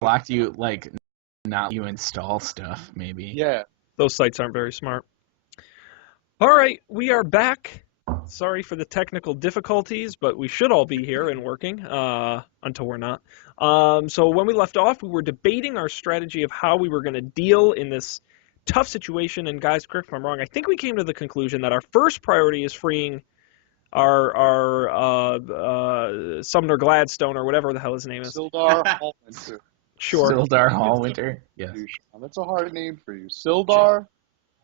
blocked you, like, not you install stuff, maybe. Yeah. Those sites aren't very smart. All right, we are back. Sorry for the technical difficulties, but we should all be here and working until we're not. So when we left off, we were debating our strategy of how we were going to deal in this tough situation. And guys, correct me if I'm wrong, I think we came to the conclusion that our first priority is freeing our Sumner Gladstone or whatever the hell his name is. Sildar Hallwinter. Sure. Sildar Hallwinter? Yes. That's a hard name for you. Sildar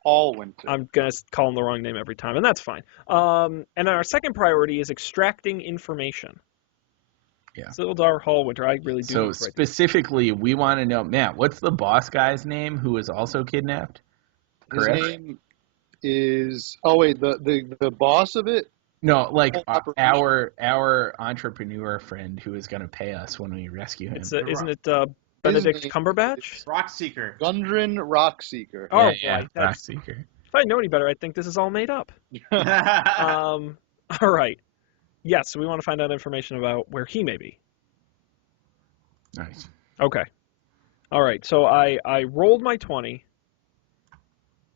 Hallwinter. I'm going to call him the wrong name every time, and that's fine. And then our second priority is extracting information. Yeah. Sildar Hallwinter, I really do. So specifically, we want to know, Matt, what's the boss guy's name who was also kidnapped? Correct? His name is... Oh, wait, the boss of it? No, like our entrepreneur friend who is going to pay us when we rescue him. Isn't it Benedict Cumberbatch? Rockseeker. Gundren Rockseeker. Oh, yeah, boy. Rockseeker. If I know any better, I'd think this is all made up. All right. Yes, we want to find out information about where he may be. Nice. Okay. All right, so I rolled my 20.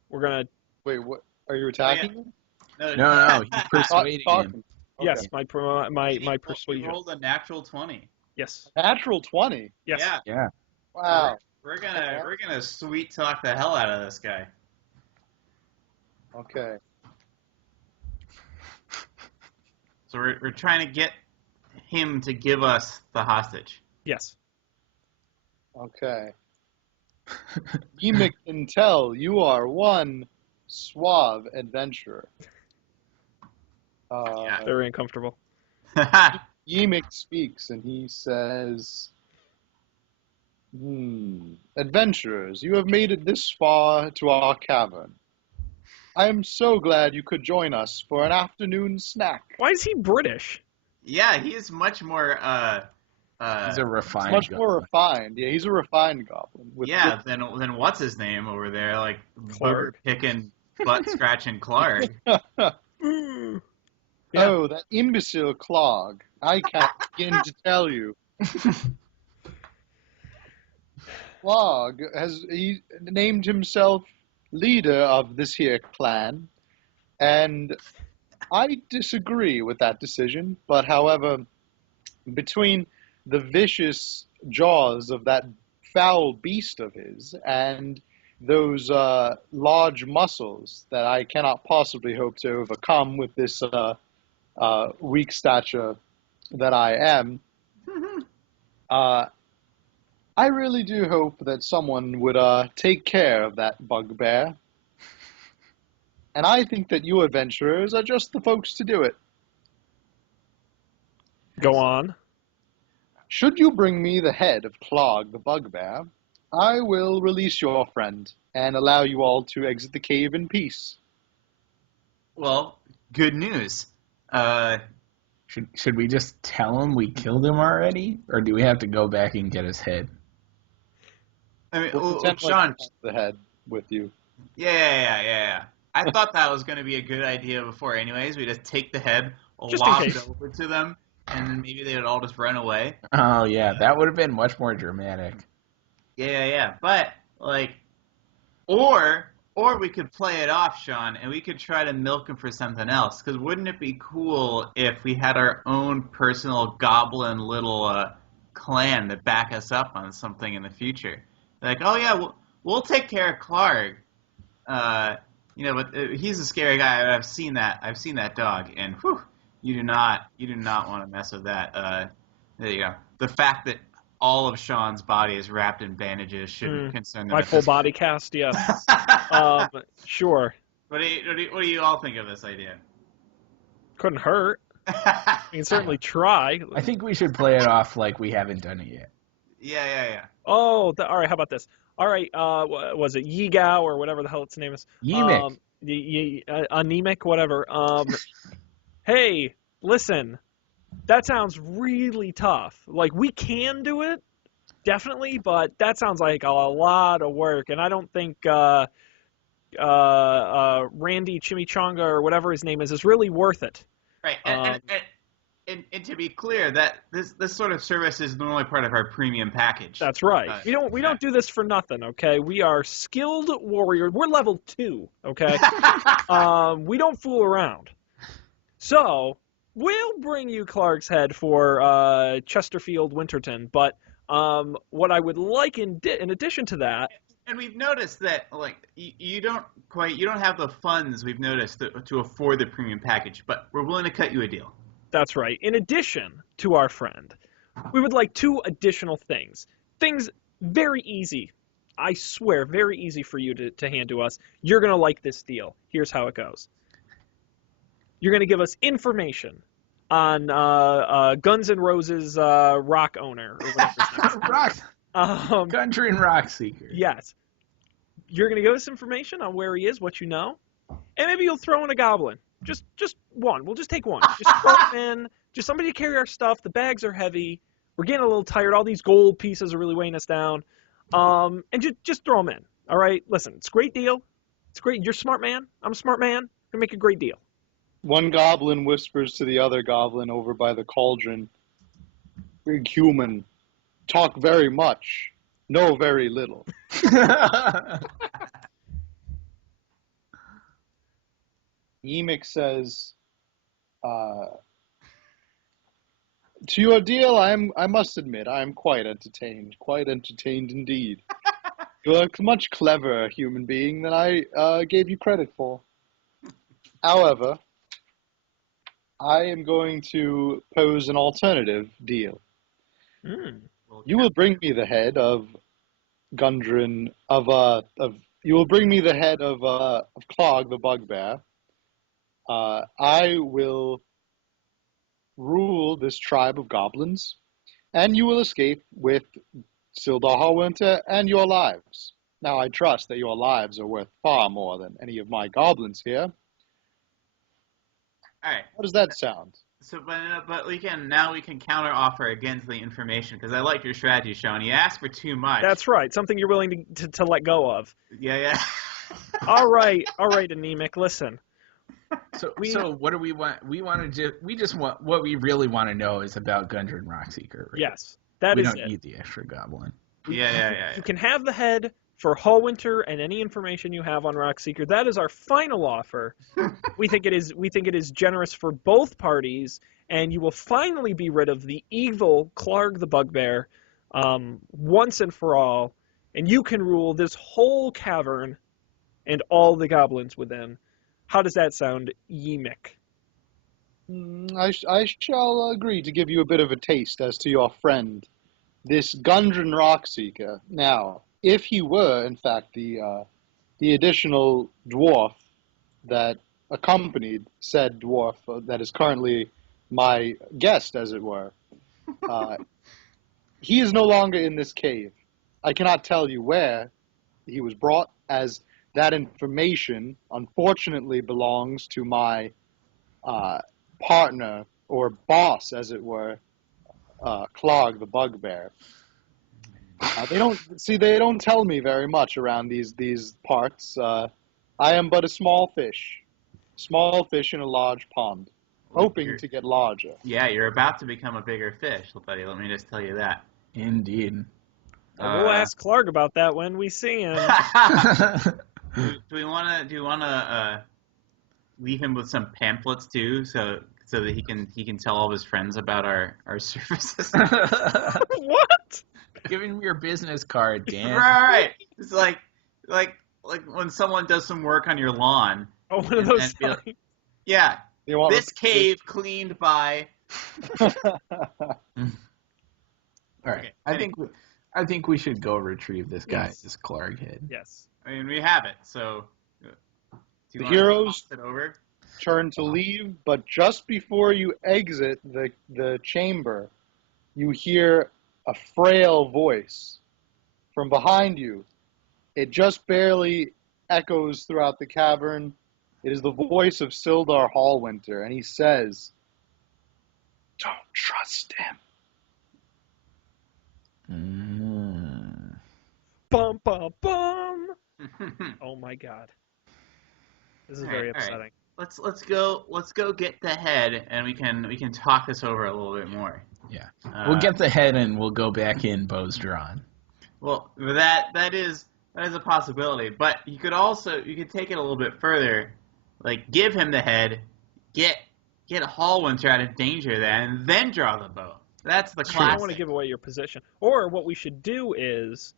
We're going to... Wait, what? Are you attacking him? No, he's persuading him. Okay. Yes, my He persuasion. rolled a natural 20. Yes. Natural 20? Yes. Yeah. Wow. We're gonna sweet talk the hell out of this guy. Okay. So we're trying to get him to give us the hostage. Yes. Okay. Yemek can tell you are one suave adventurer. Very uncomfortable. Yemek speaks and he says, adventurers, you have made it this far to our cavern. I am so glad you could join us for an afternoon snack. Why is he British? Yeah, he is much more he's a refined Much goblin. more refined. Yeah, he's a refined goblin. Than what's his name over there, like Clark. picking, butt scratching Clark. Yeah. Oh, that imbecile Clog. I can't begin to tell you. Clog he named himself leader of this here clan, and I disagree with that decision, but however, between the vicious jaws of that foul beast of his and those large muscles that I cannot possibly hope to overcome with this weak stature that I am, I really do hope that someone would take care of that bugbear. And I think that you adventurers are just the folks to do it. Go on. Should you bring me the head of Clog the bugbear, I will release your friend and allow you all to exit the cave in peace. Well, good news. Should we just tell him we killed him already, or do we have to go back and get his head? I mean, We'll pretend like Sean. you have the head with you. Yeah. I thought that was going to be a good idea before anyways. We just take the head, Just in lob case. it over to them, and then maybe they would all just run away. Oh, yeah, that would have been much more dramatic. Yeah. But, like, or we could play it off, Sean, and we could try to milk him for something else. Because wouldn't it be cool if we had our own personal goblin little clan that back us up on something in the future? Like, oh yeah, we'll take care of Clark. But he's a scary guy. I've seen that dog, and whew, you do not want to mess with that. There you go. The fact that all of Sean's body is wrapped in bandages shouldn't concern them. My full body cast, yes. Sure. What do you all think of this idea? Couldn't hurt. We can certainly try. I think we should play it off like we haven't done it yet. Yeah. Oh, all right, how about this? All right, was it Yigao or whatever the hell its name is? Yemek. Anemic, whatever. Hey, listen, that sounds really tough. Like, we can do it, definitely, but that sounds like a lot of work, and I don't think Randy Chimichanga or whatever his name is really worth it. Right, and to be clear, that this sort of service is normally part of our premium package. That's right. We don't do this for nothing, okay? We are skilled warriors. We're level 2, okay? We don't fool around. So we'll bring you Clark's head for Chesterfield Winterton, but what I would like in addition to that. And we've noticed that, like, you don't have the funds, we've noticed, to afford the premium package, but we're willing to cut you a deal. That's right. In addition to our friend, we would like 2 additional things. Things very easy. I swear, very easy for you to hand to us. You're going to like this deal. Here's how it goes. You're going to give us information on Guns N' Roses rock owner. Or whatever Country and Rock Seeker. Yes. You're going to give us information on where he is, what you know, and maybe you'll throw in a goblin. Just one. We'll just take one. Just throw him in. Just somebody to carry our stuff. The bags are heavy. We're getting a little tired. All these gold pieces are really weighing us down. And just throw them in. All right? Listen, it's a great deal. It's great. You're a smart man. I'm a smart man. We're going to make a great deal. One goblin whispers to the other goblin over by the cauldron. Big human. Talk very much. Know very little. Emic says, to your deal, I must admit, I am quite entertained indeed. You're a much cleverer human being than I gave you credit for. However, I am going to pose an alternative deal. You will bring me the head of Gundren, you will bring me the head of Clog the Bugbear. I will rule this tribe of goblins, and you will escape with Sildar Hallwinter and your lives. Now, I trust that your lives are worth far more than any of my goblins here. All right. How does that sound? So, but we can counter offer against the information, because I like your strategy, Sean. You asked for too much. That's right. Something you're willing to let go of. Yeah. All right, Anemic. Listen. So what do we want? We just want what we really want to know is about Gundren Rockseeker. Right? Yes, that we is it. We don't need the extra goblin. Yeah. You can have the head for Hallwinter and any information you have on Rockseeker. That is our final offer. We think it is generous for both parties, and you will finally be rid of the evil Clark the Bugbear once and for all, and you can rule this whole cavern and all the goblins within. How does that sound, Emic? I shall agree to give you a bit of a taste as to your friend, this Gundren Rockseeker. Now, if he were, in fact, the additional dwarf that accompanied said dwarf that is currently my guest, as it were, he is no longer in this cave. I cannot tell you where he was brought, as that information, unfortunately, belongs to my partner, or boss, as it were, Clog the Bugbear. They don't tell me very much around these parts. I am but a small fish in a large pond, hoping to get larger. Yeah, you're about to become a bigger fish, buddy. Let me just tell you that. Indeed. We'll ask Clark about that when we see him. Do we want to leave him with some pamphlets too, so that he can tell all of his friends about our services? What? Give him your business card, Dan. Right. It's like when someone does some work on your lawn. Oh, one of those. Yeah. This cave cleaned by. All right. Okay, I think we should go retrieve this guy, this Clark head. Yes. I mean, we have it. So. The heroes turn to leave, but just before you exit the chamber, you hear a frail voice from behind you. It just barely echoes throughout the cavern. It is the voice of Sildar Hallwinter, and he says, "Don't trust him." Bum, bum, bum. Oh my god. This is very upsetting. Right. let's go get the head, and we can talk this over a little bit more. Yeah. We'll get the head and we'll go back in, bows drawn. Well, that is a possibility, but you could take it a little bit further, like give him the head, get Hallwinter out of danger then, and then draw the bow. That's the classic. I don't want to give away your position. Or what we should do is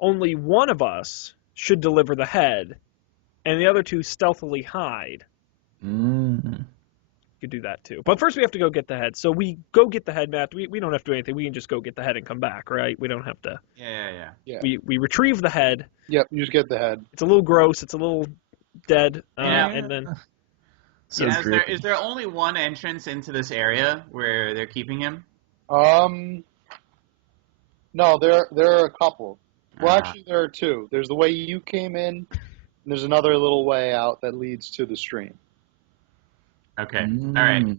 only one of us should deliver the head, and the other two stealthily hide. Mm. You could do that too. But first we have to go get the head. So we go get the head, Matt. We don't have to do anything. We can just go get the head and come back, right? We don't have to. Yeah. We retrieve the head. Yep, you just get the head. It's a little gross. It's a little dead. And then... So is there only one entrance into this area where they're keeping him? No, there are a couple. Well, actually, there are two. There's the way you came in, and there's another little way out that leads to the stream. Okay, all right.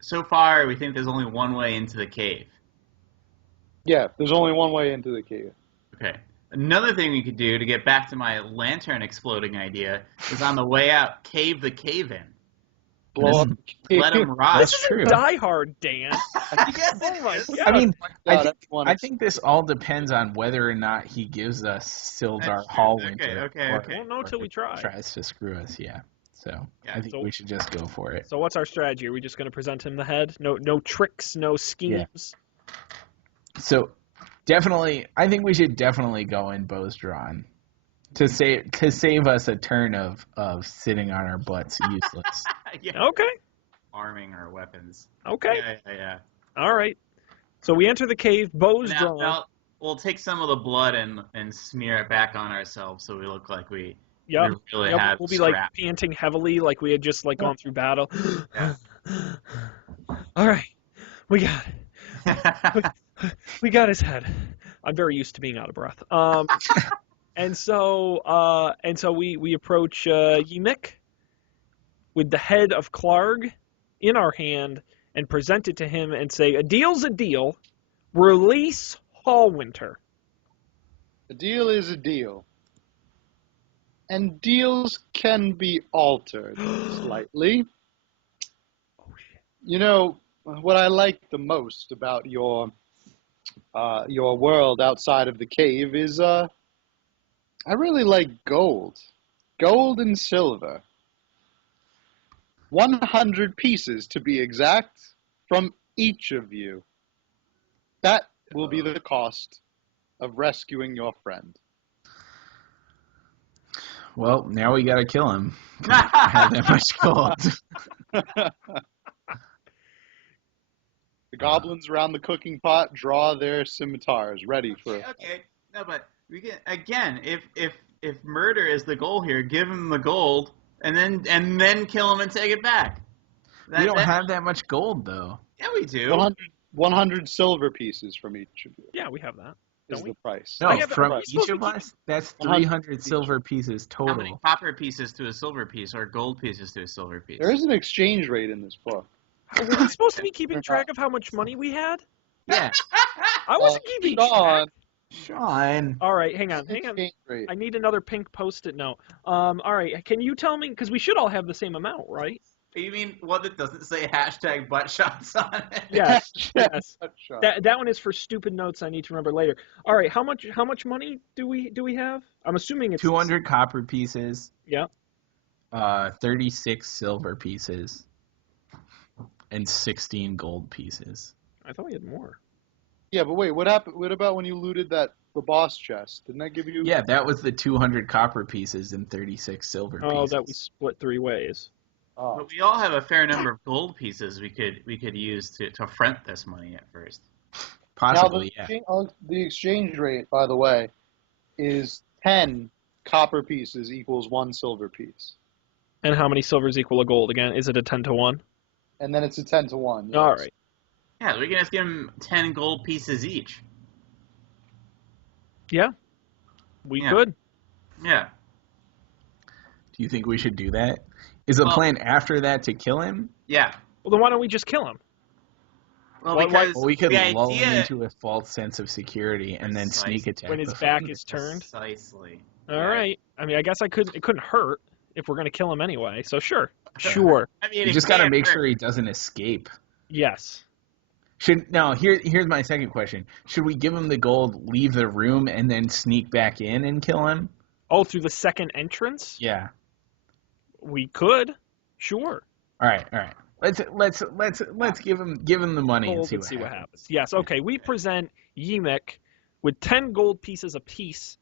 So far, we think there's only one way into the cave. Yeah, there's only one way into the cave. Okay. Another thing we could do to get back to my lantern exploding idea is on the way out, cave the cave in. Blow up the cave. Let him rot. This is true. Die Hard, Dan. Yes, Oh my God. I mean, God, I think this all depends on whether or not he gives us Sildar Hallwinter. Okay. Won't know till we try. Tries to screw us, yeah. So Yeah, I think we should just go for it. So what's our strategy? Are we just going to present him the head? No tricks, no schemes? So definitely, I think we should definitely go in bows drawn to save us a turn of sitting on our butts useless. Yeah. Okay. Arming our weapons. Okay. Yeah. All right. So we enter the cave, bows drawn. Now, we'll take some of the blood and smear it back on ourselves so we look like we really had We'll be scrap. like panting heavily like we had just like gone through battle. Yeah. All right. We got it. We got his head. I'm very used to being out of breath. And so we approach Ymik with the head of Clarg in our hand and present it to him and say, a deal's a deal. Release Hallwinter. A deal is a deal. And deals can be altered slightly. You know, what I like the most about your world outside of the cave is, I really like gold. Gold and silver. 100 pieces, to be exact, from each of you. That will be the cost of rescuing your friend. Well, now we gotta kill him. I have that much gold. The goblins around the cooking pot draw their scimitars, ready for it. Okay. No, but we can again. If murder is the goal here, give him the gold, and then kill him and take it back. We don't have that much gold, though. Yeah, we do. 100 silver pieces from each of you. Yeah, we have that. Is the price. No, Yeah, but from we're each supposed to of be us, that's 100 300 silver pieces How many total. copper pieces to a silver piece, or gold pieces to a silver piece? There is an exchange rate in this book. Were we supposed to be keeping track of how much money we had? Yeah. I wasn't keeping Sean, track. Sean. All right, hang on. exchange rate. I need another pink Post-it note. All right, can you tell me, because we should all have the same amount, right? You mean one that doesn't say hashtag butt shots on it? Yes. Yes. Sean. That one is for stupid notes I need to remember later. All right, how much money do we have? I'm assuming it's 200 copper pieces. Yeah. 36 silver pieces. And 16 gold pieces. I thought we had more. Yeah, but wait, what happened? What about when you looted the boss chest? Didn't that give you? Yeah, that was the 200 copper pieces and 36 silver pieces. Oh, that we split 3 ways. Oh. But we all have a fair number of gold pieces we could use to front this money at first. Possibly, now, yeah. the exchange rate, by the way, is 10 copper pieces equals 1 silver piece. And how many silvers equal a gold again? Is it a 10 to 1? And then it's a 10 to 1. Yes. All right. Yeah, we can just give them 10 gold pieces each. Yeah. We Yeah. could. Yeah. Do you think we should do that? Is the plan after that to kill him? Yeah. Well, then why don't we just kill him? Well, Why- because Well, we could the lull him idea... into a false sense of security and then sneak attack When his before- back is turned? Precisely. All right. I mean, I guess it couldn't hurt if we're gonna kill him anyway. So sure. Sure. I mean, You it just got to can't make hurt. sure he doesn't escape. Yes. Here's my second question. Should we give him the gold, leave the room, and then sneak back in and kill him? Oh, through the second entrance? Yeah. We could. Sure. All right. Let's give him the money and Gold see and what see what happens. happens. Yes. Okay. We present Yemek with 10 gold pieces apiece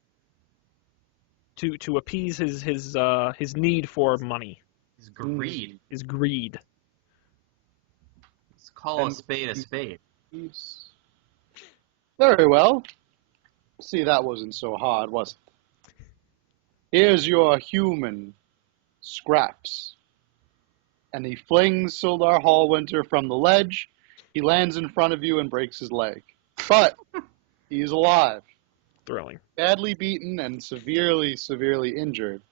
to appease his need for money. It's greed. His greed. Let's call a spade a spade. Very well. See, that wasn't so hard, was it? Here's your human scraps. And he flings Sildar Hallwinter from the ledge. He lands in front of you and breaks his leg. But he's alive. Thrilling. Badly beaten and severely, severely injured,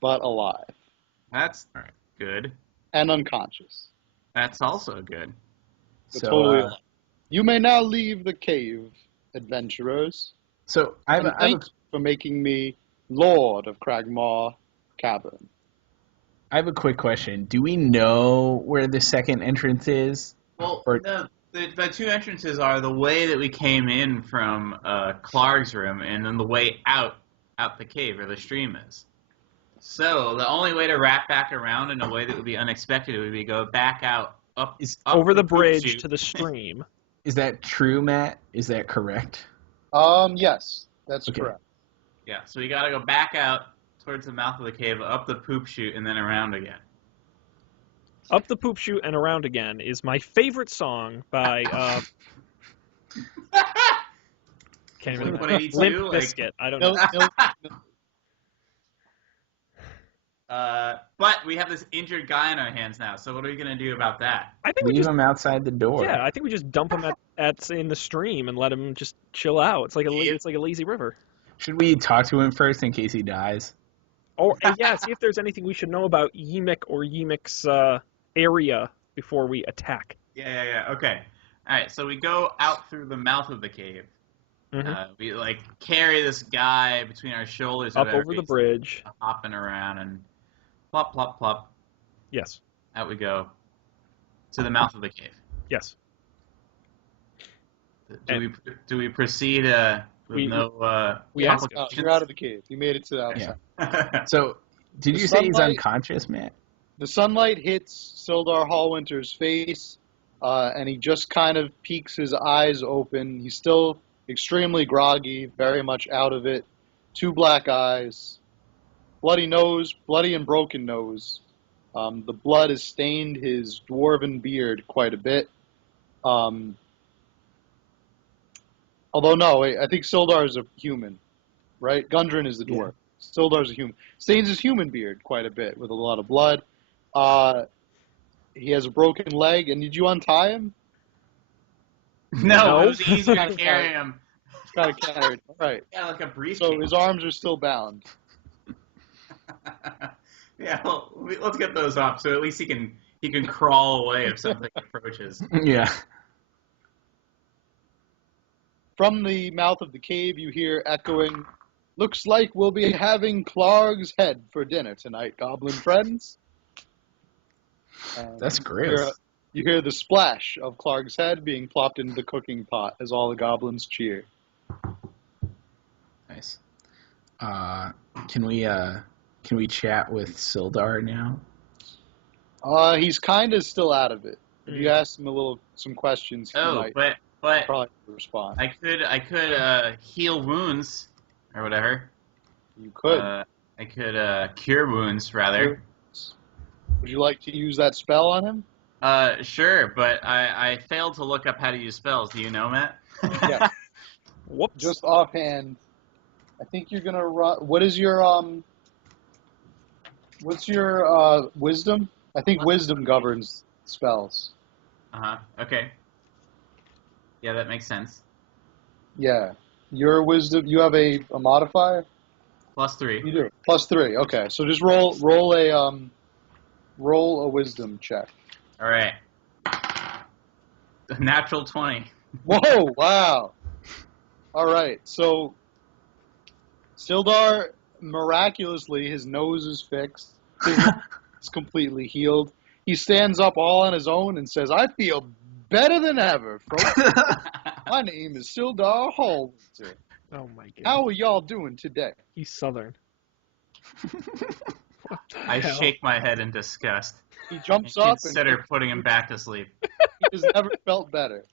but alive. That's good. And unconscious. That's also good. But So, totally alive. You may now leave the cave, adventurers. So And thank you for making me Lord of Cragmaw Cavern. I have a quick question. Do we know where the second entrance is? Well, Or- the two entrances are the way that we came in from Clark's room, and then the way out the cave, or the stream is. So the only way to wrap back around in a way that would be unexpected would be go back out, up Over the poop bridge chute. to the stream. Is that true, Matt? Is that correct? Yes, that's Okay. correct. Yeah, so we gotta go back out towards the mouth of the cave, up the poop chute, and then around again. Up the Poop Chute and Around Again is my favorite song by can't even Blink-182, Limp like- Bizkit. I don't know. But we have this injured guy in our hands now, so what are we gonna do about that? I think we Leave just him outside the door. yeah, I think we just dump him at in the stream and let him just chill out. It's like a lazy river. Should we talk to him first in case he dies? Or yeah, see if there's anything we should know about Yemek or Yemek's area before we attack. Yeah. Okay. All right. So we go out through the mouth of the cave. Mhm. We carry this guy between our shoulders. or Up whatever. over the He's bridge. hopping around, and plop, plop, plop. Yes. Out we go to the mouth of the cave. Yes. Do we proceed with no we ask him. complications? You're out of the cave. You made it to the outside. Yeah. So, did The you say he's sunlight- unconscious, Matt? The sunlight hits Sildar Hallwinter's face, and he just kind of peeks his eyes open. He's still extremely groggy, very much out of it. 2 black eyes, bloody nose, bloody and broken nose. The blood has stained his dwarven beard quite a bit. Although no, I think Sildar is a human, right? Gundren is the dwarf. Sildar's a human. Stains his human beard quite a bit with a lot of blood. He has a broken leg, and did you untie him? No, it was easier to carry him. He's kind of carried. Right. Yeah, like a briefcase. So his arms are still bound. Yeah, well, let's get those off, so at least he can crawl away if something approaches. Yeah. From the mouth of the cave, you hear echoing, "Looks like we'll be having Clark's head for dinner tonight, goblin friends." And That's you gross. hear- You hear the splash of Clark's head being plopped into the cooking pot as all the goblins cheer. Nice. Can we chat with Sildar now? He's kind of still out of it. If you ask him some questions, he Oh, might but probably respond. I could heal wounds or whatever. You could. I could cure wounds rather. Would you like to use that spell on him? Sure, but I failed to look up how to use spells. Do you know, Matt? Yeah. Whoops. Just offhand, I think you're gonna run. What is your What's your wisdom? I think wisdom governs spells. Okay. Yeah, that makes sense. Yeah. Your wisdom. You have a modifier. +3. You do. +3. Okay. So just roll a wisdom check. All right. Natural 20. Whoa! Wow. All right. So Sildar, Miraculously, his nose is fixed. His lung is completely healed. He stands up all on his own and says, "I feel better than ever, folks. My name is Sildar Hallwinter. Oh my god. How are y'all doing today?" He's Southern. What the I hell? shake my head in disgust. He jumps And up consider and putting him back to sleep. he has never felt better.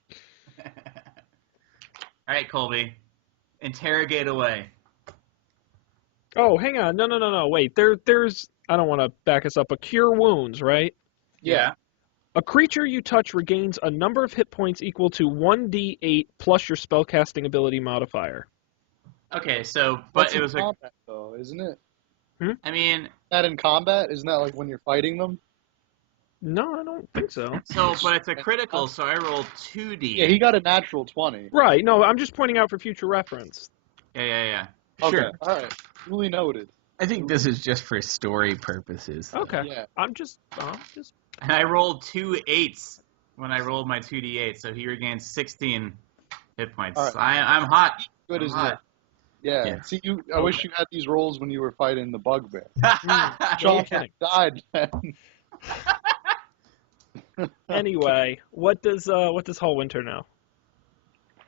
All right, Colby. Interrogate away. Oh, hang on. No. Wait. There's. I don't want to back us up. A cure wounds, right? Yeah. A creature you touch regains a number of hit points equal to 1d8 plus your spellcasting ability modifier. Okay, so, but That's it in was combat, though, isn't it? I mean, That in combat? Isn't that like when you're fighting them? No, I don't think so. but it's a critical, so I rolled 2d. Yeah, he got a natural 20. Right. No, I'm just pointing out for future reference. Yeah. Okay, Sure. all right. Duly noted. I think this is just for story purposes. Okay. Yeah. I'm just. And I rolled 2 8s when I rolled my 2d8, so he regains 16 hit points. All right. I'm hot. Good, I'm isn't hot. it? Yeah. Yeah. See, I wish you had these rolls when you were fighting the bugbear. No Sean kidding. died then. Anyway, what does Hallwinter know?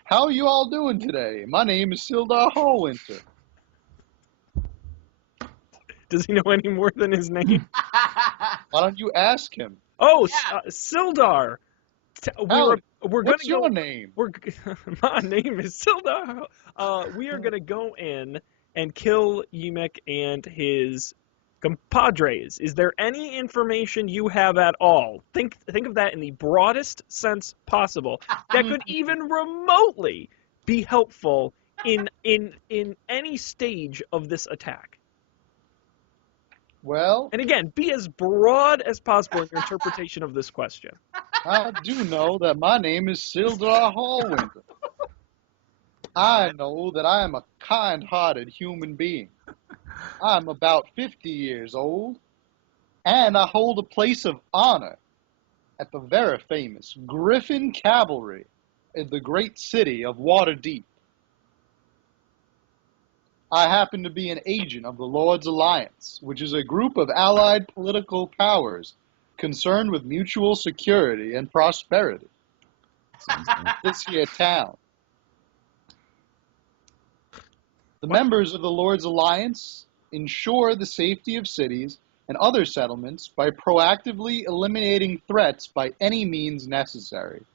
How are you all doing today? My name is Sildar Hallwinter. Does he know any more than his name? Why don't you ask him? Oh, Yeah. Sildar. Howard, We're gonna What's your go. name? My name is Sildar. We are gonna go in and kill Yemek and his compadres. Is there any information you have at all? Think of that in the broadest sense possible. That could even remotely be helpful in any stage of this attack. Well, And again, be as broad as possible in your interpretation of this question. I do know that my name is Sildar Hallwinter. I know that I am a kind-hearted human being. I'm about 50 years old, and I hold a place of honor at the very famous Griffin Cavalry in the great city of Waterdeep. I happen to be an agent of the Lord's Alliance, which is a group of allied political powers concerned with mutual security and prosperity in this here town. The members of the Lord's Alliance ensure the safety of cities and other settlements by proactively eliminating threats by any means necessary,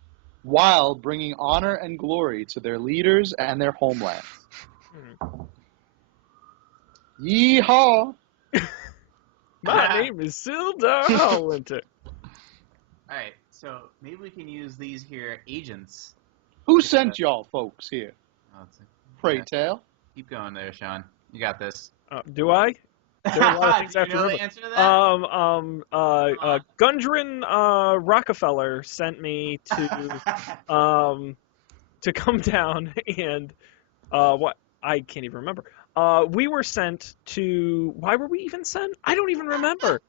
while bringing honor and glory to their leaders and their homelands. Yeehaw! My name is Sildar Hallwinter. Alright, so maybe we can use these here agents. Who sent y'all folks here? Oh, Pray yeah. tell. Keep going there, Sean. You got this. Do I? There are a lot of things Do I you have to know remember. the answer to that? Gundren Rockefeller sent me to come down and what I can't even remember. We were sent to. Why were we even sent? I don't even remember.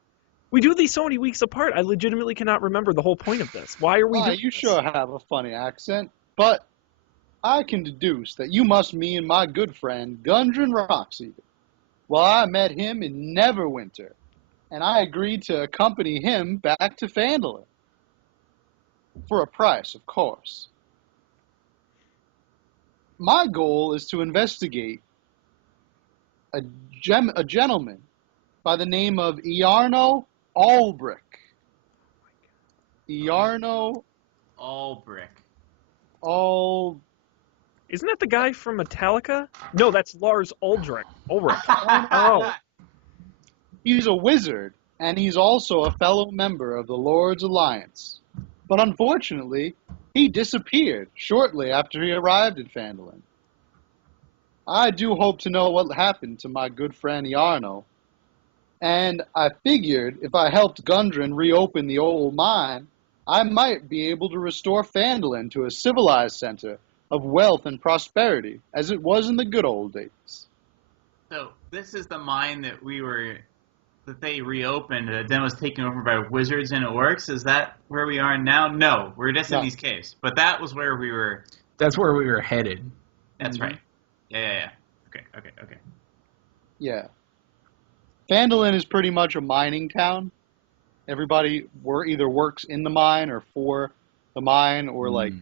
We do these so many weeks apart. I legitimately cannot remember the whole point of this. Why are we doing You this? sure have a funny accent, but I can deduce that you must mean my good friend Gundren Rockseeker. Well, I met him in Neverwinter, and I agreed to accompany him back to Phandelver. For a price, of course. My goal is to investigate a gentleman by the name of Iarno Ulbrich. Iarno Ulbrich. Ul... Isn't that the guy from Metallica? No, that's Lars Ulrich. Oh. He's a wizard, and he's also a fellow member of the Lord's Alliance. But unfortunately, he disappeared shortly after he arrived in Phandelver. I do hope to know what happened to my good friend Iarno, and I figured if I helped Gundren reopen the old mine, I might be able to restore Phandelver to a civilized center of wealth and prosperity, as it was in the good old days. So this is the mine that they reopened and then was taken over by wizards and orcs. Is that where we are now? No, we're just in these caves. But that was where we were. That's where we were headed. That's right. Yeah. Okay. Yeah. Phandelver is pretty much a mining town. Everybody either works in the mine or for the mine, or like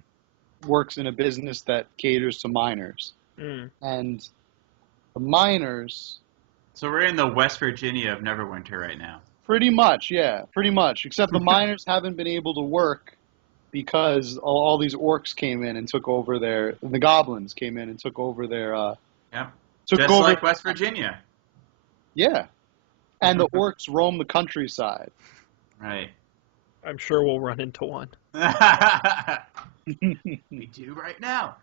works in a business that caters to miners. And the miners. So we're in the West Virginia of Neverwinter right now. Pretty much, yeah, pretty much. Except the miners haven't been able to work because all these orcs came in and took over the goblins came in and took over their. Yeah. Took Just over, like West Virginia. Yeah, and the orcs roam the countryside. Right. I'm sure we'll run into one. We do right now.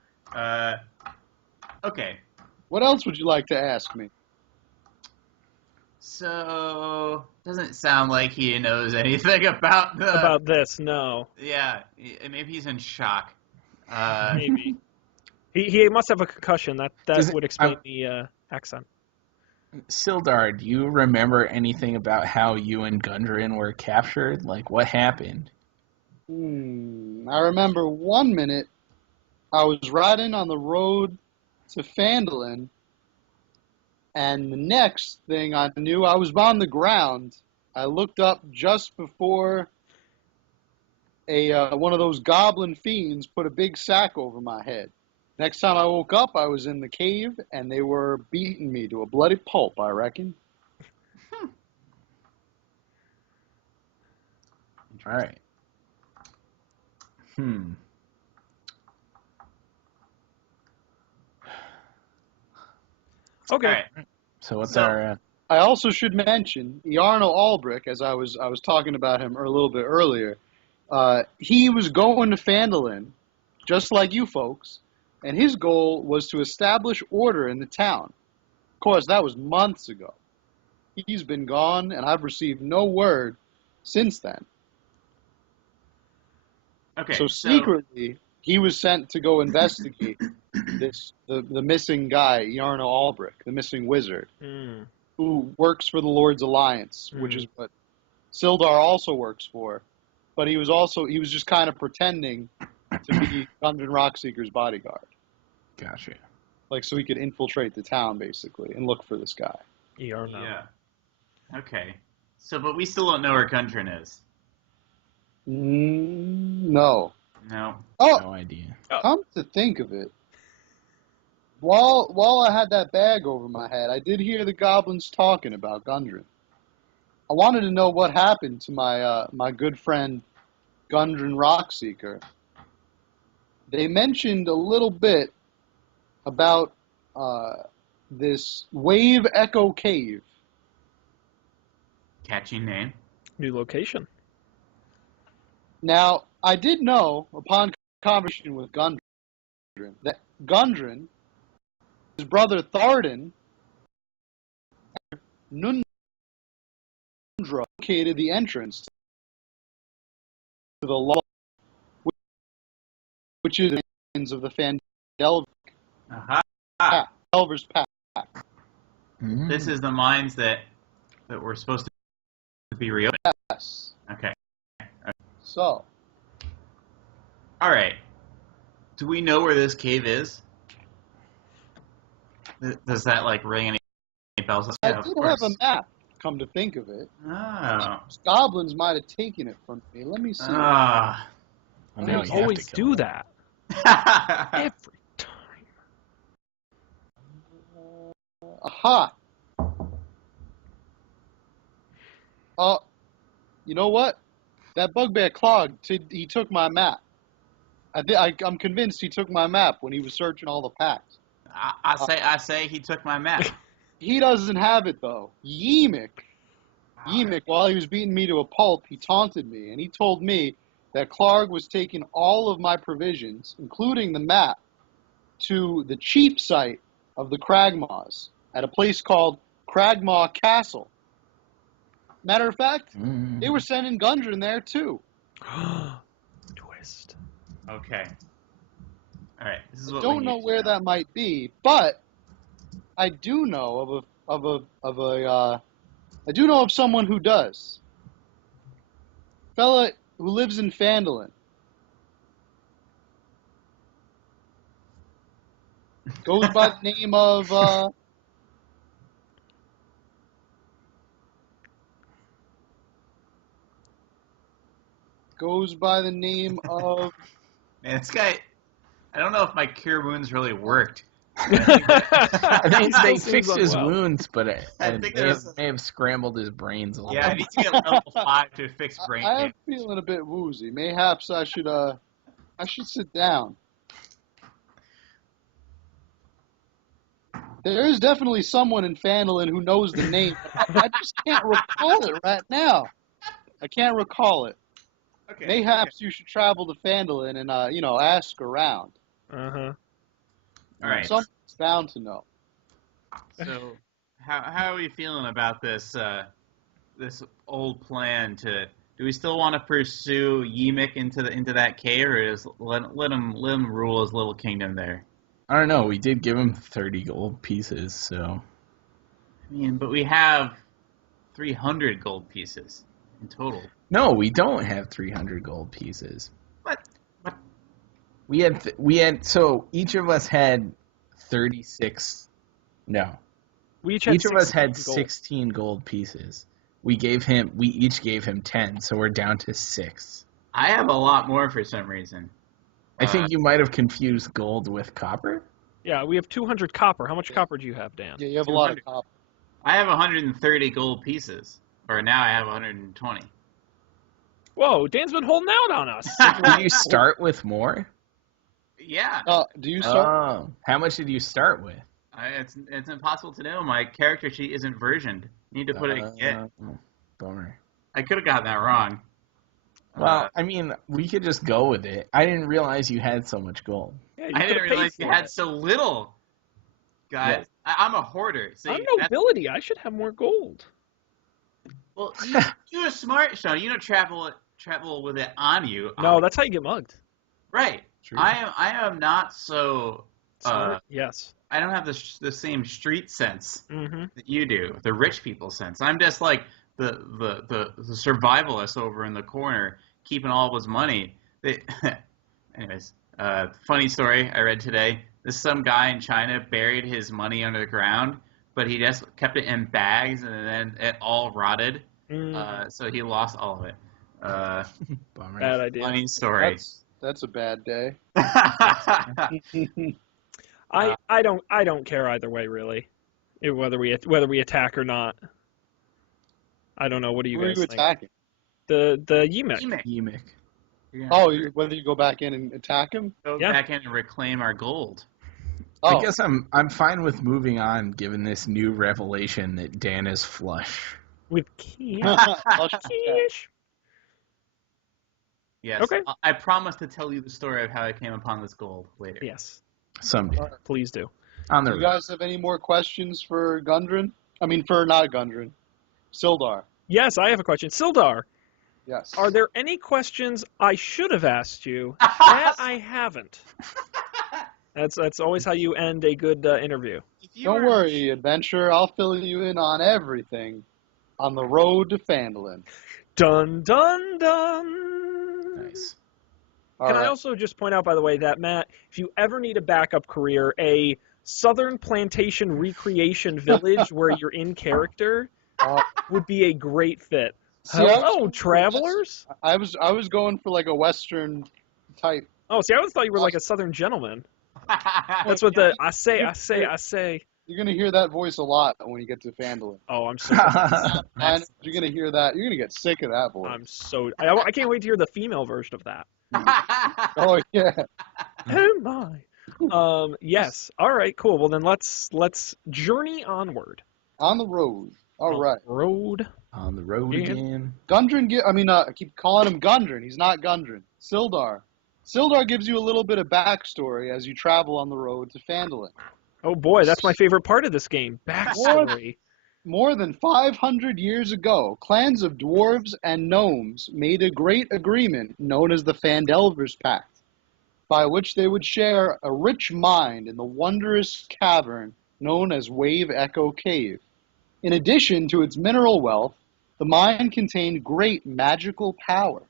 Okay. What else would you like to ask me? So, doesn't sound like he knows anything about this. No. Yeah, maybe he's in shock. Maybe. He must have a concussion. That would explain the accent. Sildar, do you remember anything about how you and Gundren were captured? Like, what happened? I remember one minute I was riding on the road to Phandelver, and the next thing I knew, I was on the ground. I looked up just before one of those goblin fiends put a big sack over my head. Next time I woke up, I was in the cave, and they were beating me to a bloody pulp, I reckon. All right. Okay. All right. So what's our... I also should mention Yarno Albrick, as I was talking about him a little bit earlier. He was going to Phandelver, just like you folks, and his goal was to establish order in the town. Of course, that was months ago. He's been gone, and I've received no word since then. Okay. So secretly, he was sent to go investigate the missing guy, Yarno Albrick, the missing wizard, who works for the Lord's Alliance, which is what Sildar also works for. But he was just kind of pretending to be Gundren Rockseeker's bodyguard. Gotcha. Like, so he could infiltrate the town, basically, and look for this guy. Yarno. Yeah. Okay. So, but we still don't know where Gundren is. No. No. Oh, No idea. come to think of it, while I had that bag over my head, I did hear the goblins talking about Gundren. I wanted to know what happened to my good friend Gundren Rockseeker. They mentioned a little bit about this Wave Echo Cave. Catchy name. New location. Now, I did know, upon conversation with Gundren, that Gundren, his brother Tharden, Nundra located the entrance to the law, which is the ends of the Phandelver. Aha. Phandelver's pack. This is the mines that were supposed to be reopened. Yes. Okay. So, All right. Do we know where this cave is? Does that like ring any bells? I Yeah, did of have course. a map, come to think of it. Oh. Goblins might have taken it from me. Let me see. Ah. Well, now They you have always to kill do him. that. Every time. Aha! You know what? That bugbear Clog, he took my map. I'm convinced he took my map when he was searching all the packs. I say he took my map. He doesn't have it, though. Yemek, while he was beating me to a pulp, he taunted me, and he told me that Clark was taking all of my provisions, including the map, to the chief site of the Cragmaws at a place called Cragmaw Castle. Matter of fact, they were sending Gundren there, too. Twist. Okay. All right. This is I what don't we know need to where that might be, but I do know I do know of someone who does. Fella who lives in Phandelver. Goes by the name of goes by the name of... Man, this guy, I don't know if my cure wounds really worked. I think He still they seems fixed his unwell. wounds, but I think may there's- have scrambled his brains a little. Yeah, I need to get level 5 to fix brain I am damage. feeling a bit woozy. Mayhaps I should sit down. There is definitely someone in Phandelver who knows the name. I just can't recall it right now. I can't recall it. Okay. Mayhaps you should travel to Phandelver and ask around. Uh-huh. All right. Someone's bound to know. So, how are we feeling about this this old plan to? Do we still want to pursue Yimik into that cave, or just let him rule his little kingdom there? I don't know. We did give him 30 gold pieces, so. I mean, but we have 300 gold pieces in total. No, we don't have 300 gold pieces. What? We had so each of us had 36. No, We each had each of us had 16 gold. 16 gold pieces. We each gave him 10, so we're down to 6. I have a lot more for some reason. I think you might have confused gold with copper. Yeah, we have 200 copper. How much copper do you have, Dan? Yeah, you have a lot of 200. copper. I have 130 gold pieces, or now I have 120. Whoa, Dan's been holding out on us. Did you start with more? Yeah, Do you start? Oh, how much did you start with? it's impossible to know. My character sheet isn't versioned. Need to put it again. Bummer. I could have gotten that wrong. Well, I mean, we could just go with it. I didn't realize you had so much gold. Yeah, you I could've didn't paid realize you for had it. so little. Guys, I'm a hoarder. See, I'm that's- nobility. I should have more gold. Well, you're smart, Sean. You don't travel with it on you. No, that's how you get mugged. right. True. I am not so. Yes. I don't have the same street sense Mm-hmm. that you do, the rich people sense. I'm just like the survivalist over in the corner, keeping all of his money. Anyways, funny story I read today. Some guy in China buried his money under the ground, but he just kept it in bags, and then it all rotted. So he lost all of it. Bummer. Bad idea. Funny story. That's a bad day. I don't care either way really, whether we attack or not. I don't know. What do you Who are guys you think? attacking? The Yimik. Yimik. Oh, whether you go back in and attack him? Go Yeah. back in and reclaim our gold. Oh, I guess I'm fine with moving on, given this new revelation that Dan is flush. With Kish. Flush with Kish. Yes. Okay. I promise to tell you the story of how I came upon this gold later. Yes, Someday. please do. On the Do you guys have any more questions for Gundren? I mean, for not Gundren, Sildar. Yes, I have a question. Sildar, Yes. are there any questions I should have asked you that I haven't? That's always how you end a good interview. If you Don't were- worry, adventure. I'll fill you in on everything on the road to Phandelver. Dun dun dun. Nice. Can I also just point out, by the way, that Matt, if you ever need a backup career, a Southern Plantation recreation village where you're in character would be a great fit. See, I was Hello, going for travelers. I was going for like a Western type. Oh, see, I always thought you were like a Southern gentleman. That's what the I say. You're gonna hear that voice a lot when you get to Phandelver. Oh, I'm so. And you're gonna hear that. You're gonna get sick of that voice. I'm so. I can't wait to hear the female version of that. Oh yeah. Oh my. Yes. All right. Cool. Well, then let's journey onward. On the road. All right. Road. On the road Yeah. again. Gundren, I keep calling him Gundren. He's not Gundren. Sildar. Sildar gives you a little bit of backstory as you travel on the road to Phandelver. Oh boy, that's my favorite part of this game. Backstory. More than 500 years ago, clans of dwarves and gnomes made a great agreement known as the Phandelver's Pact, by which they would share a rich mine in the wondrous cavern known as Wave Echo Cave. In addition to its mineral wealth, the mine contained great magical power.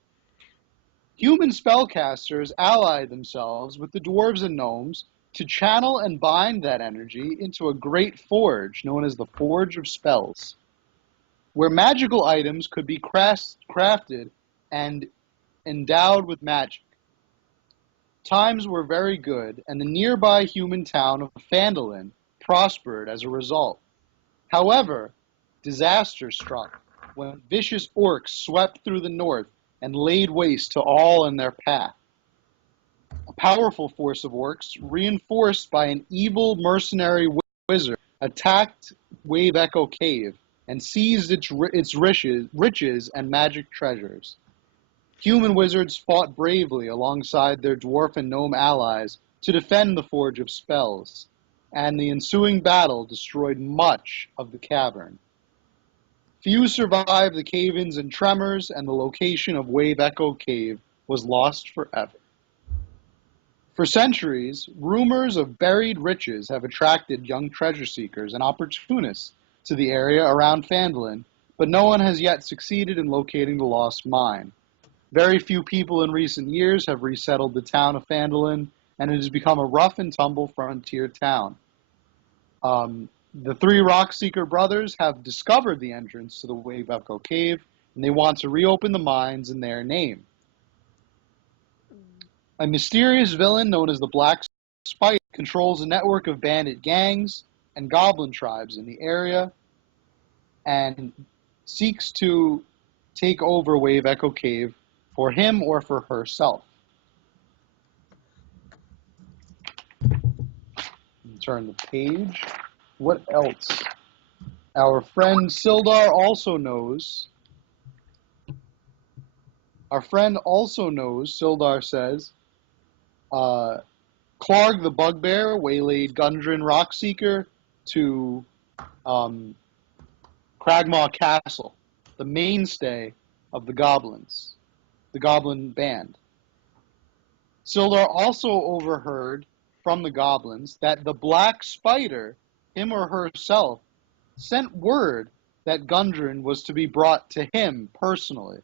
Human spellcasters allied themselves with the dwarves and gnomes to channel and bind that energy into a great forge known as the Forge of Spells, where magical items could be crafted and endowed with magic. Times were very good, and the nearby human town of Phandelver prospered as a result. However, disaster struck when vicious orcs swept through the north and laid waste to all in their path. A powerful force of orcs, reinforced by an evil mercenary wizard, attacked Wave Echo Cave and seized its riches and magic treasures. Human wizards fought bravely alongside their dwarf and gnome allies to defend the Forge of Spells, and the ensuing battle destroyed much of the cavern. Few survived the cave-ins and tremors, and the location of Wave Echo Cave was lost forever. For centuries, rumors of buried riches have attracted young treasure seekers and opportunists to the area around Phandelver, but no one has yet succeeded in locating the lost mine. Very few people in recent years have resettled the town of Phandelver, and it has become a rough and tumble frontier town. The three Rockseeker brothers have discovered the entrance to the Wave Echo Cave, and they want to reopen the mines in their name. A mysterious villain known as the Black Spider controls a network of bandit gangs and goblin tribes in the area and seeks to take over Wave Echo Cave for him or for herself. Turn the page. What else? Our friend Sildar also knows. Sildar says, Clarg the Bugbear waylaid Gundren Rockseeker to Cragmaw Castle, the mainstay of the goblins, the goblin band. Sildar also overheard from the goblins that the Black Spider, him or herself, sent word that Gundren was to be brought to him personally.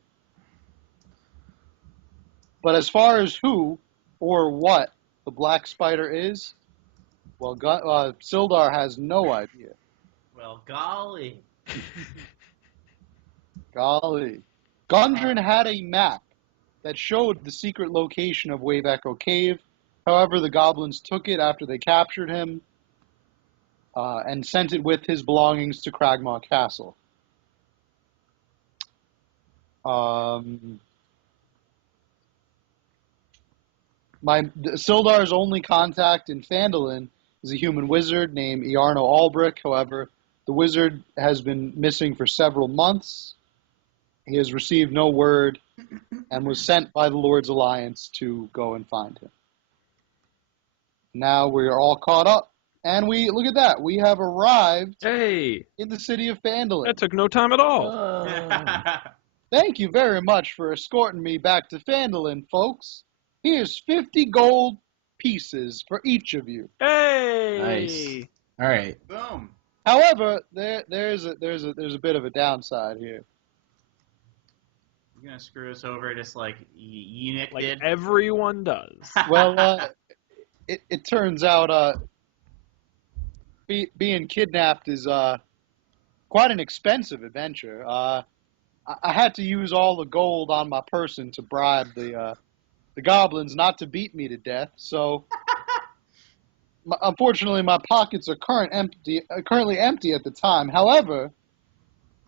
But as far as who or what the Black Spider is, well, Sildar has no idea. Well, golly. Golly. Gundren had a map that showed the secret location of Wave Echo Cave. However, the goblins took it after they captured him and sent it with his belongings to Cragmaw Castle. Sildar's only contact in Phandelver is a human wizard named Iarno Albrick. However, the wizard has been missing for several months. He has received no word and was sent by the Lord's Alliance to go and find him. Now we are all caught up, and look at that. We have arrived in the city of Phandelver. That took no time at all. Thank you very much for escorting me back to Phandelver, folks. Here's 50 gold pieces for each of you. Hey! Nice. All right. Boom. However, there's a bit of a downside here. You're gonna screw us over just like Eunuch Like did? everyone does. Well, it turns out being kidnapped is quite an expensive adventure. I had to use all the gold on my person to bribe the goblins not to beat me to death. So, unfortunately, my pockets are currently empty at the time. However,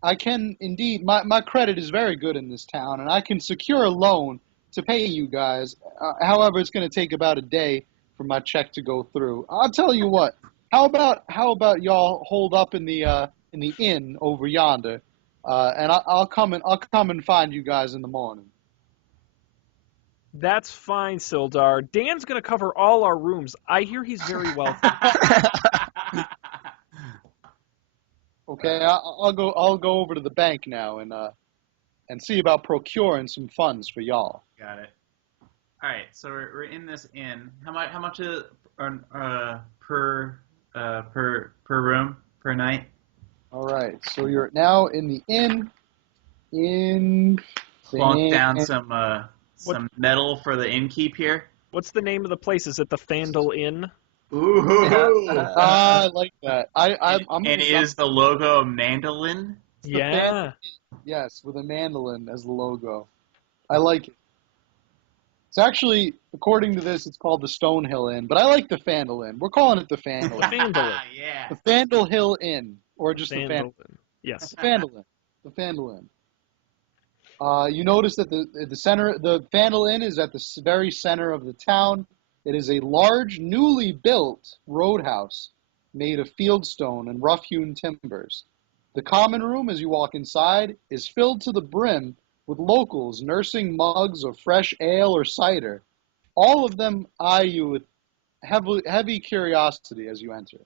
I can indeed, my credit is very good in this town, and I can secure a loan to pay you guys. However, it's going to take about a day for my check to go through. I'll tell you what. How about y'all hold up in the inn over yonder, and I'll come and find you guys in the morning. That's fine, Sildar. Dan's going to cover all our rooms. I hear he's very wealthy. Okay, I'll go over to the bank now and see about procuring some funds for y'all. Got it. All right, so we're in this inn. How much is per room per night? All right, so you're now in the inn. Plunk down some metal for the innkeep here. What's the name of the place? Is it the Phandle Inn? Ooh. I like that. Is the logo a mandolin? Yeah. Yes, with a mandolin as the logo. I like it. It's actually, according to this, it's called the Stonehill Inn, but I like the Phandle Inn. We're calling it the Phandle Inn. Phandle. Yeah. The Phandle Hill Inn, or just the Phandle. Yes. Phandle Inn. The Phandle Inn. You notice that the Phandle Inn is at the very center of the town. It is a large, newly built roadhouse made of fieldstone and rough-hewn timbers. The common room, as you walk inside, is filled to the brim with locals nursing mugs of fresh ale or cider. All of them eye you with heavy curiosity as you enter.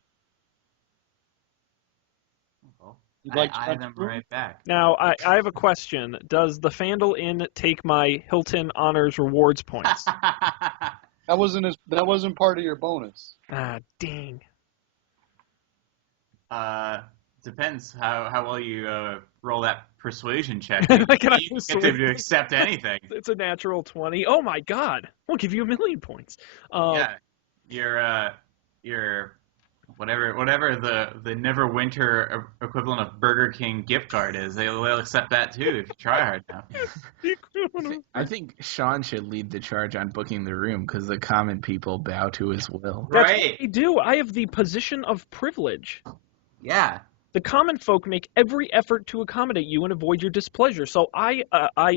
Well, You'd like to I eye enter them the room? right back. Now, I have a question. Does the Phandle Inn take my Hilton Honors rewards points? That wasn't part of your bonus. Ah, dang. Depends how well you roll that persuasion check. Can I You get persuade them to you? accept anything. It's a natural 20. Oh my god. We'll give you 1,000,000 points. Yeah, your whatever the Neverwinter equivalent of Burger King gift card is, they'll accept that too if you try hard enough. I think Sean should lead the charge on booking the room because the common people bow to his will. That's Right. what I do. I have the position of privilege. Yeah. The common folk make every effort to accommodate you and avoid your displeasure. So I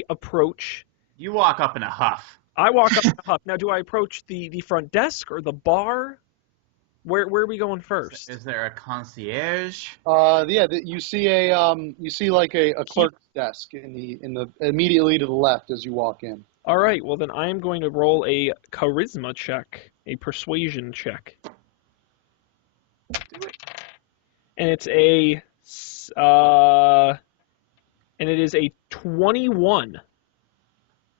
approach. You walk up in a huff. I walk up in a huff. Now, do I approach the front desk or the bar? Where are we going first? Is there a concierge? You see like a clerk's desk in the immediately to the left as you walk in. All right. Well, then I am going to roll a charisma check, a persuasion check. Do it. And it's it is a 21.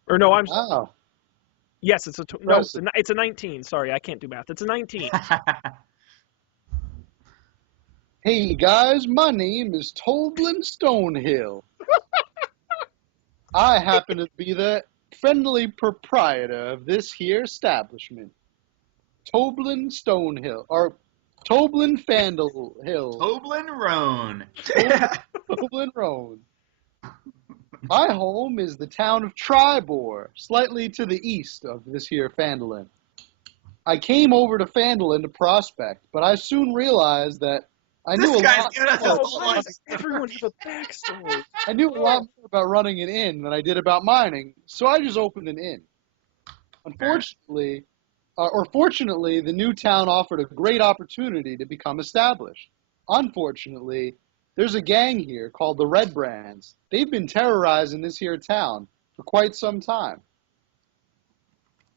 Or no, Wow. yes, it's it's a 19. Sorry, I can't do math. It's a 19. Hey guys, my name is Toblin Stonehill. I happen to be the friendly proprietor of this here establishment. Toblin Stonehill, or Toblin Phandle Hill. Toblin Roan. Toblin Road. My home is the town of Tribor, slightly to the east of this here Phandalin. I came over to Phandalin to prospect, but I soon realized that I knew This a guy's lot. giving us his Oh, whole why life. does everyone have a backstory? I knew a lot more about running an inn than I did about mining, so I just opened an inn. Fortunately, the new town offered a great opportunity to become established. Unfortunately, there's a gang here called the Red Brands. They've been terrorizing this here town for quite some time.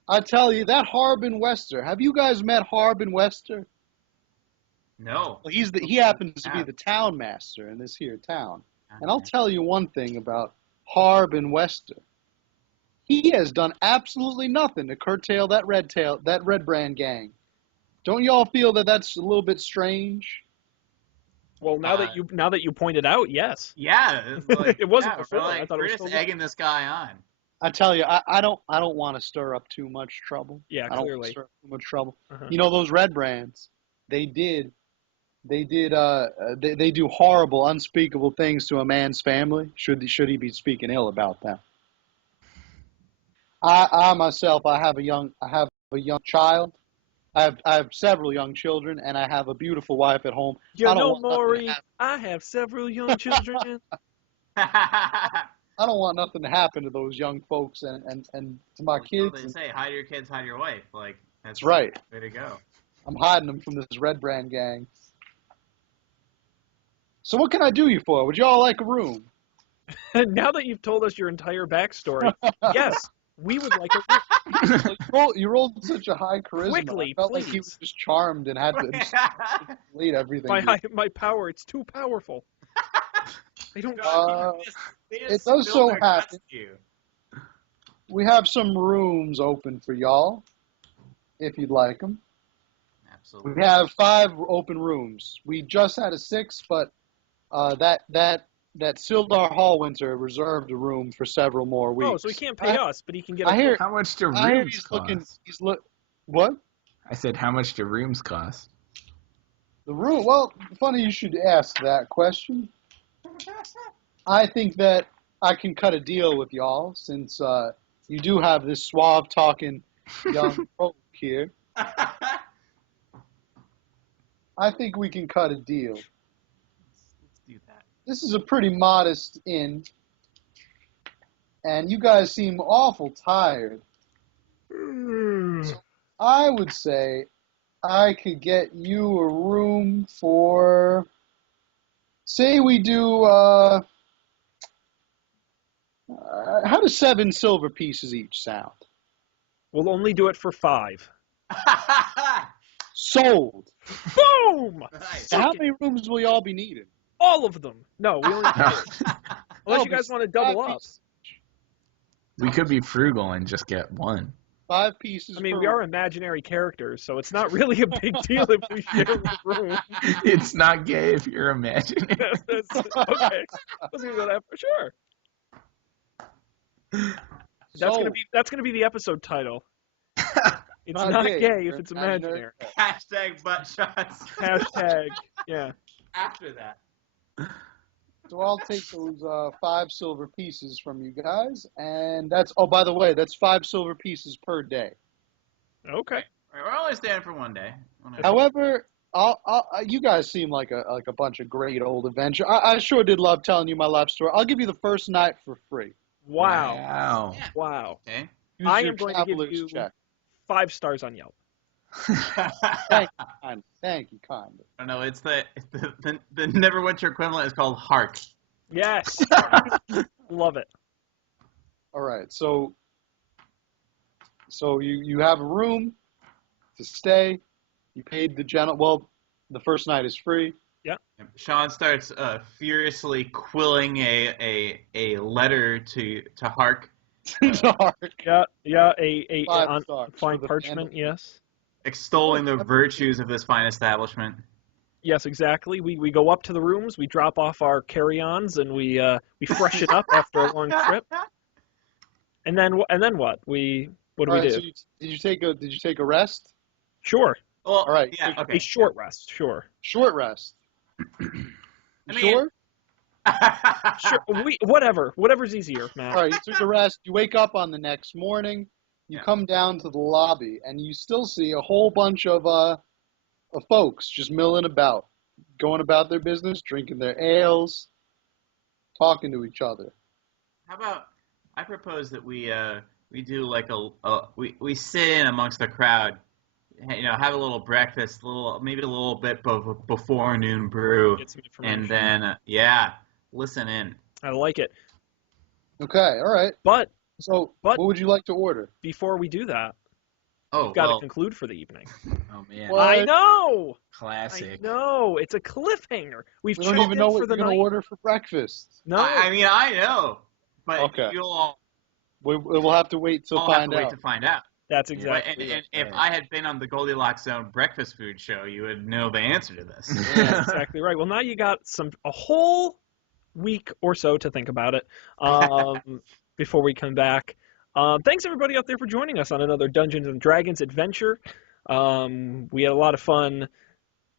I tell you, that Harbin Wester, have you guys met Harbin Wester? No. Well, he happens to be the town master in this here town. And I'll tell you one thing about Harbin Wester. He has done absolutely nothing to curtail that Red Brand gang. Don't y'all feel that that's a little bit strange? Well, now that you pointed out, yes. Yeah, it's like, It wasn't yeah, before. We're, I thought it we're was just still egging this guy on. I tell you, I don't want to stir up too much trouble. Yeah, I don't want to clearly. stir up too much trouble. Uh-huh. You know those Red Brands? They do horrible, unspeakable things to a man's family. Should he be speaking ill about them? I myself, I have a young child. I have several young children, and I have a beautiful wife at home. You I don't know, want nothing to Maury, happen. I have several young children. I don't want nothing to happen to those young folks and to my That's what kids. they say, hide your kids, hide your wife. Like, that's right. the way to go. I'm hiding them from this Red Brand gang. So what can I do you for? Would y'all like a room? Now that you've told us your entire backstory, yes, we would like a You rolled such a high charisma. Quickly, I felt like he was please. just charmed and had to just complete everything. my power. It's too powerful. They don't. They just it does spill so their guts happen. to you. We have some rooms open for y'all, if you'd like them. Absolutely. We have 5 open rooms. We just had a 6th, but that Sildar Hallwinter reserved a room for several more weeks. Oh, so he can't pay us, but he can get. I hear. How much do I hear rooms he's cost? looking. What? I said, how much do rooms cost? The room. Well, funny you should ask that question. I think that I can cut a deal with y'all since you do have this suave-talking young folk here. I think we can cut a deal. Let's do that. This is a pretty modest inn, and you guys seem awful tired. So I would say I could get you a room for, say we do, how does 7 silver pieces each sound? We'll only do it for 5. Sold. Boom! Nice. Now, how many rooms will y'all be needing? All of them. No, we only No. unless you guys want to double up. We could be frugal and just get one. 5 pieces I mean, per we are room. imaginary characters, so it's not really a big deal if we share a room. It's not gay if you're imagining. Okay. I was gonna go that for sure. Sold. That's gonna be the episode title. It's Not not gay, gay if you're it's imaginary. imaginary. Hashtag butt shots. Hashtag, yeah. After that. So I'll take those 5 silver pieces from you guys, and that's, oh, by the way, that's 5 silver pieces per day. Okay. All right, we're only staying for one day. However, you guys seem like a bunch of great old adventure. I sure did love telling you my life story. I'll give you the first night for free. Wow. Yeah. Wow. Okay. Use I your am going to give traveler's you check. 5 stars on Yelp. Thank you kindly. I don't know. It's the Neverwinter equivalent is called Hark. Yes. Love it. All right, so you have a room to stay. You paid the first night is free. Sean starts furiously quilling a letter to Hark, Dark. Yeah, a 5 on stars fine for the parchment, Phandelver. yes. extolling the virtues of this fine establishment. Yes, exactly. We go up to the rooms, we drop off our carry-ons, and we freshen up after a long trip. And then what? What do All we right, do? so did you take a rest? Sure. Well, All right, Yeah. so- Okay. A short rest, sure. Short rest. I mean- Sure? Sure. Whatever's easier, Matt. All right, you took a rest. You wake up on the next morning. You Yeah. come down to the lobby, and you still see a whole bunch of folks just milling about, going about their business, drinking their ales, talking to each other. How about I propose that we do like we sit in amongst the crowd, have a little breakfast, maybe a little bit before noon brew, Get some information. and then listen in. I like it. Okay, all right. But So, But- what would you like to order? before we do that, Oh, we've got to well, conclude for the evening. Oh man, What? I know. classic. I know. It's a cliffhanger. We've We don't choked even know in for what the you're going night. to order for breakfast. No. I mean, I know, but Okay. you'll all We'll have to wait till have find to wait out. to find out. That's But, exactly. and if I had been on the Goldilocks Zone breakfast food show, you would know the answer to this. Yeah, exactly right. Well, now you got a whole week or so to think about it before we come back. Thanks everybody out there for joining us on another Dungeons and Dragons adventure. We had a lot of fun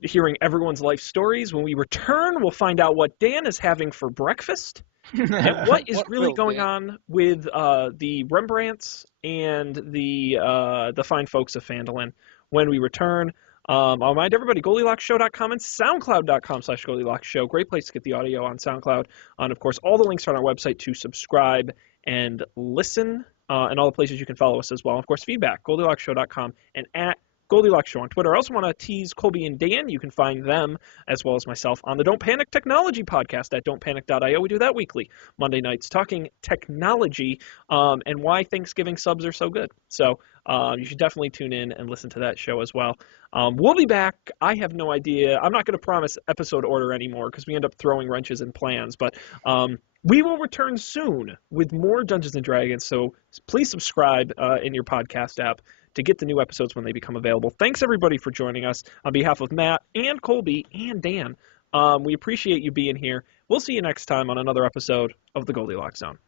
hearing everyone's life stories. When we return, we'll find out what Dan is having for breakfast and what is What really will, going Dan? on with the Rembrandts and the fine folks of Phandelver when we return. I'll remind everybody, GoldilocksShow.com and SoundCloud.com/GoldilocksShow. Great place to get the audio on SoundCloud. And, of course, all the links are on our website to subscribe and listen, and all the places you can follow us as well. And, of course, feedback, GoldilocksShow.com and at Goldilocks Show on Twitter. I also want to tease Colby and Dan. You can find them, as well as myself, on the Don't Panic Technology podcast at don'tpanic.io. We do that weekly, Monday nights, talking technology and why Thanksgiving subs are so good. So you should definitely tune in and listen to that show as well. We'll be back. I have no idea. I'm not going to promise episode order anymore because we end up throwing wrenches in plans. But we will return soon with more Dungeons & Dragons. So please subscribe in your podcast app to get the new episodes when they become available. Thanks, everybody, for joining us. On behalf of Matt and Colby and Dan, we appreciate you being here. We'll see you next time on another episode of The Goldilocks Zone.